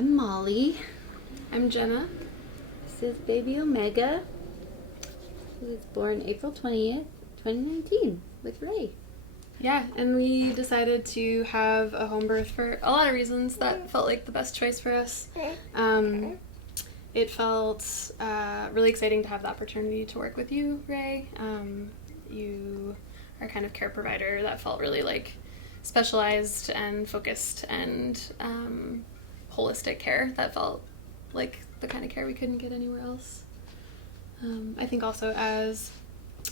I'm Molly. I'm Jenna. This is baby Omega, who was born April 20th, 2019, with Ray. Yeah, and we decided to have a home birth for a lot of reasons that felt like the best choice for us. It felt really exciting to have the opportunity to work with you, Ray. You are kind of care provider that felt really like specialized and focused and holistic care that felt like the kind of care we couldn't get anywhere else. I think also as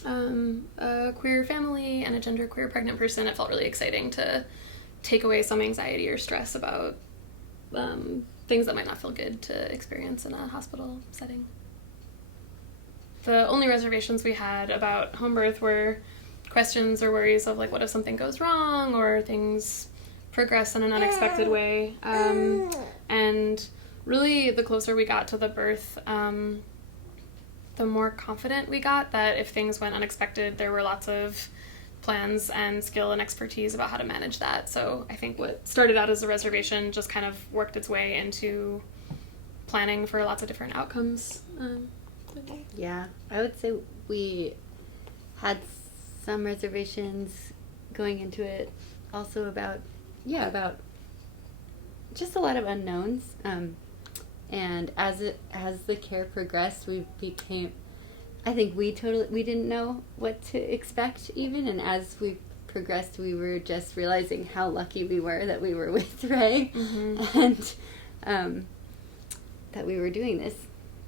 a queer family and a genderqueer pregnant person, it felt really exciting to take away some anxiety or stress about things that might not feel good to experience in a hospital setting. The only reservations we had about home birth were questions or worries of like, what if something goes wrong or things progress in an unexpected way? And really, the closer we got to the birth, the more confident we got that if things went unexpected, there were lots of plans and skill and expertise about how to manage that. So I think what started out as a reservation just kind of worked its way into planning for lots of different outcomes. Yeah, I would say we had some reservations going into it also about just a lot of unknowns. And as the care progressed, I think we didn't know what to expect even, and as we progressed, we were just realizing how lucky we were that we were with Ray, and that we were doing this.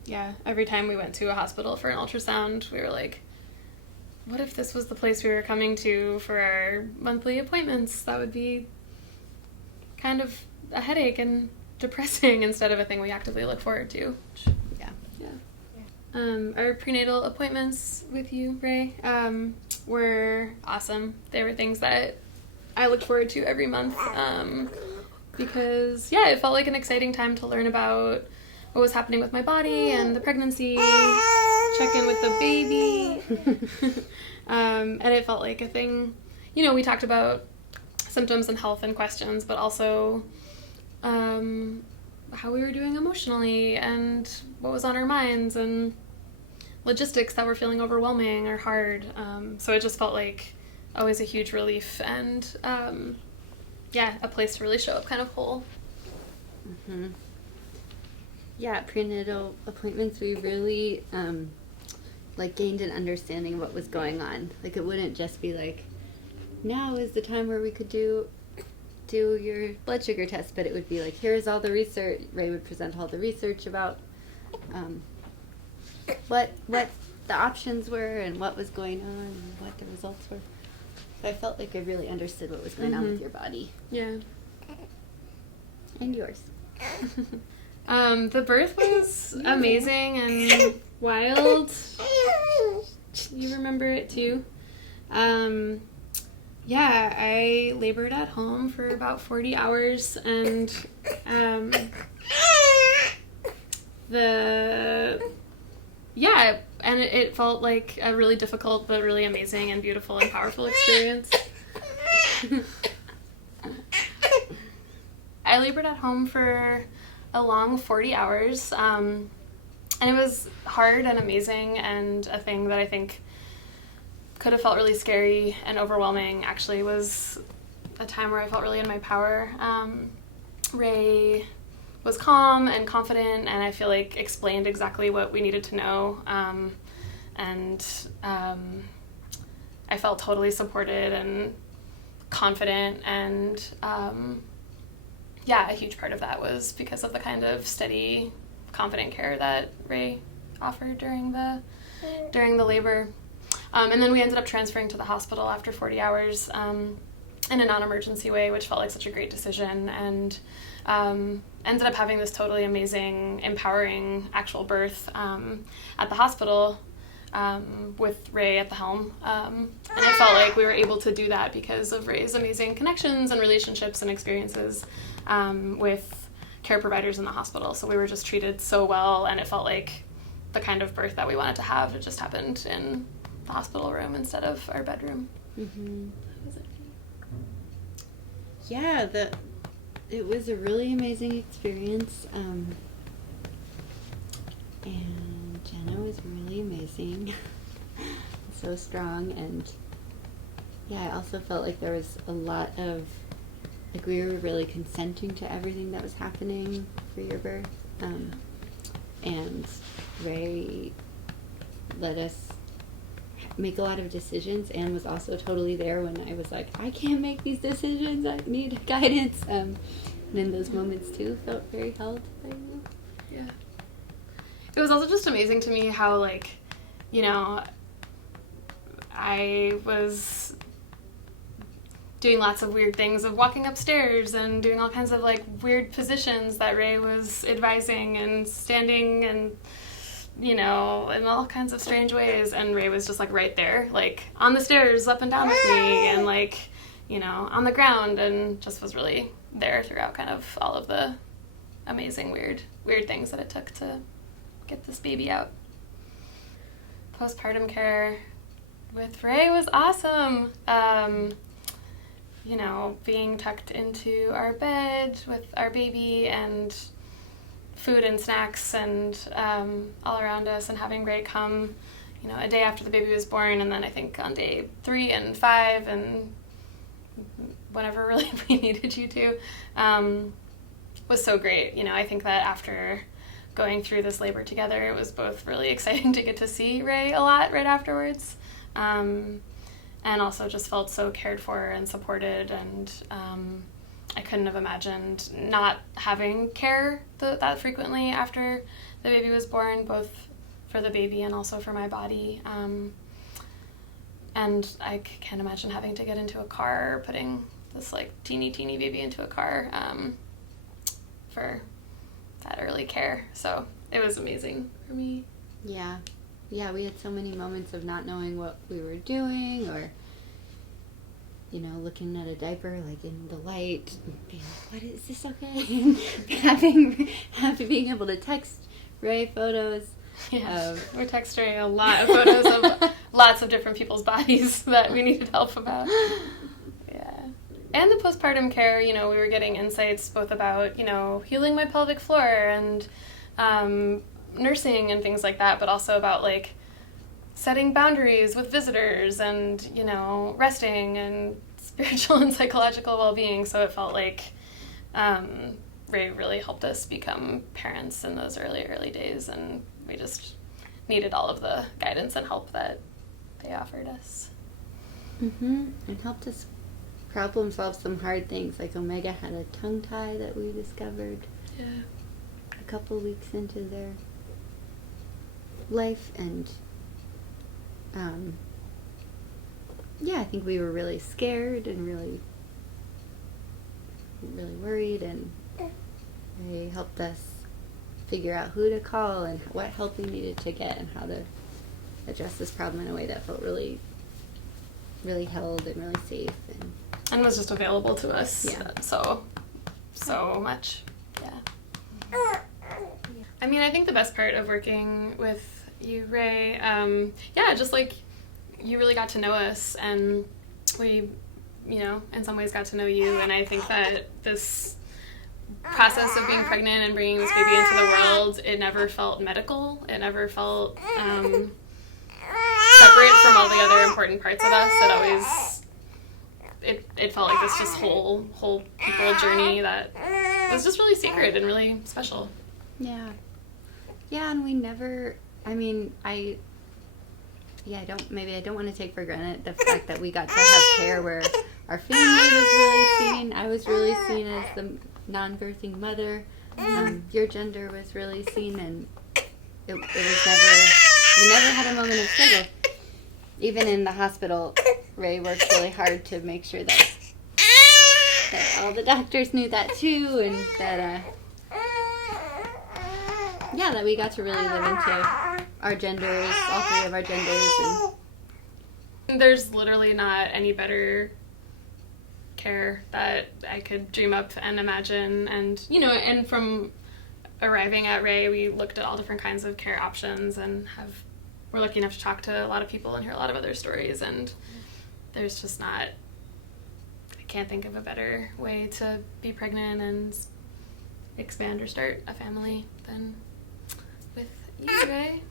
Yeah, every time we went to a hospital for an ultrasound, we were like, what if this was the place we were coming to for our monthly appointments? That would be kind of a headache and depressing instead of a thing we actively look forward to. Our prenatal appointments with you, Ray, were awesome. They were things that I looked forward to every month because, it felt like an exciting time to learn about what was happening with my body and the pregnancy, check in with the baby, and it felt like a thing, we talked about symptoms and health and questions, but also how we were doing emotionally and what was on our minds and logistics that were feeling overwhelming or hard. So it just felt like always a huge relief and a place to really show up kind of whole. Mm-hmm. Yeah, prenatal appointments, we really gained an understanding of what was going on. Like, it wouldn't just be like, now is the time where we could do your blood sugar test, but it would be like, here's all the research. Ray would present all the research about what the options were and what was going on and what the results were. So I felt like I really understood what was going on with your body. Yeah. And yours. The birth was amazing and wild. You remember it too. I labored at home for about 40 hours, and it felt like a really difficult but really amazing and beautiful and powerful experience. I labored at home for a long 40 hours, and it was hard and amazing and a thing that I think could have felt really scary and overwhelming. Actually was a time where I felt really in my power. Ray was calm and confident, and I feel like explained exactly what we needed to know, and I felt totally supported and confident, and a huge part of that was because of the kind of steady, confident care that Ray offered during the labor. And then we ended up transferring to the hospital after 40 hours in a non-emergency way, which felt like such a great decision, and ended up having this totally amazing, empowering actual birth at the hospital with Ray at the helm. And I felt like we were able to do that because of Ray's amazing connections and relationships and experiences with care providers in the hospital. So we were just treated so well, and it felt like the kind of birth that we wanted to have. It just happened in the hospital room instead of our bedroom. Mm-hmm. Yeah, it was a really amazing experience. And Jenna was really amazing. So strong, and yeah, I also felt like there was a lot of, like, we were really consenting to everything that was happening for your birth. And Ray let us make a lot of decisions and was also totally there when I was like, I can't make these decisions, I need guidance. And in those moments too, felt very held by you. Yeah. It was also just amazing to me how, like, you know, I was doing lots of weird things of walking upstairs and doing all kinds of, like, weird positions that Ray was advising and standing and, you know, in all kinds of strange ways. And Ray was just, like, right there, like, on the stairs, up and down with me, and, like, you know, on the ground, and just was really there throughout kind of all of the amazing, weird things that it took to get this baby out. Postpartum care with Ray was awesome. You know, being tucked into our bed with our baby and food and snacks and all around us, and having Ray come, you know, a day after the baby was born, and then I think on day 3 and 5 and whenever really we needed you to, was so great. You know, I think that after going through this labor together, it was both really exciting to get to see Ray a lot right afterwards, and also just felt so cared for and supported, and I couldn't have imagined not having care that frequently after the baby was born, both for the baby and also for my body. And I can't imagine having to get into a car, putting this, like, teeny baby into a car for that early care. So it was amazing for me. Yeah, we had so many moments of not knowing what we were doing, or, you know, looking at a diaper, like, in the light, and being like, what is this, okay? And being able to text Ray photos. Yeah, we're texting a lot of photos of lots of different people's bodies that we needed help about. Yeah. And the postpartum care, you know, we were getting insights both about, you know, healing my pelvic floor and nursing and things like that, but also about, like, setting boundaries with visitors and, you know, resting and spiritual and psychological well-being. So it felt like Ray really helped us become parents in those early days, and we just needed all of the guidance and help that they offered us. And helped us problem solve some hard things, like Omega had a tongue tie that we discovered a couple weeks into their life, and I think we were really scared and really worried, and they helped us figure out who to call and what help we needed to get and how to address this problem in a way that felt really held and really safe, and was just available to us. Yeah. So much. Yeah. I mean, I think the best part of working with you, Ray, just, like, you really got to know us, and we, you know, in some ways got to know you, and I think that this process of being pregnant and bringing this baby into the world, it never felt medical. It never felt separate from all the other important parts of us. It always, it felt like this just whole people journey that was just really sacred and really special. Yeah, and we never, I mean, I don't want to take for granted the fact that we got to have care where our family was really seen. I was really seen as the non-birthing mother. Your gender was really seen, and it was we never had a moment of struggle. Even in the hospital, Ray worked really hard to make sure that all the doctors knew that too, and that that we got to really live into our genders, all 3 of our genders. And there's literally not any better care that I could dream up and imagine. And, you know, and from arriving at Ray, we looked at all different kinds of care options, and we're lucky enough to talk to a lot of people and hear a lot of other stories, and there's just not, I can't think of a better way to be pregnant and expand or start a family than with you, Ray.